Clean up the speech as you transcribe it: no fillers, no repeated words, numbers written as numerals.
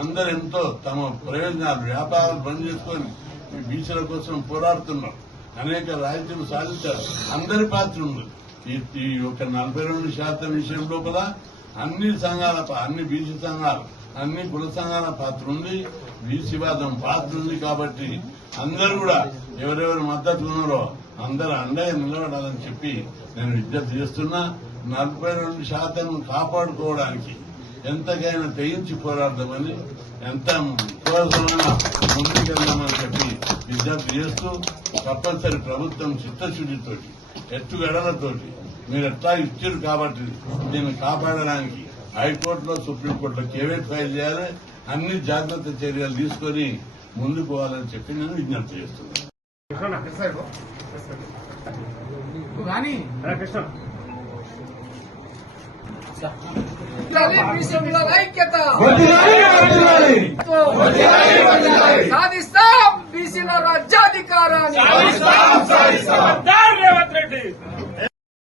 అందరూ ఎంతో తమ ప్రయోజనాలు వ్యాపారాలు బంద్ చేసుకొని ఈ బీసీల కోసం పోరాడుతున్నారు. అనేక రాయితీలు సాధించారు. అందరి పాత్ర ఉంది. ఈ ఒక 42% విషయం లోపల అన్ని సంఘాల అన్ని బీసీ సంఘాలు అన్ని కుల సంఘాల పాత్ర ఉంది. బీసీవాదం పాత్ర ఉంది. కాబట్టి అందరూ కూడా ఎవరెవరు మద్దతు ఉన్నారో అందరూ అండగా నిలబడాలని చెప్పి నేను విజ్ఞప్తి చేస్తున్నా. 42% కాపాడుకోవడానికి ఎంతకైనా తెగించి పోరాడదామని ఎంత కోసమైనా ముందుకెళ్దామని చెప్పి విజ్ఞప్తి చేస్తూ తప్పనిసరి ప్రభుత్వం చిత్తశుద్ధితోటి ఎత్తుగడలతోటి మీరు ఎట్లా ఇచ్చారు కాబట్టి దీన్ని కాపాడడానికి హైకోర్టులో సుప్రీంకోర్టులో కేవేట్ ఫైల్ చేయాలి. అన్ని జాగ్రత్త చర్యలు తీసుకొని ముందుకు పోవాలని చెప్పి నేను విజ్ఞప్తి చేస్తున్నాను. ఐక్యత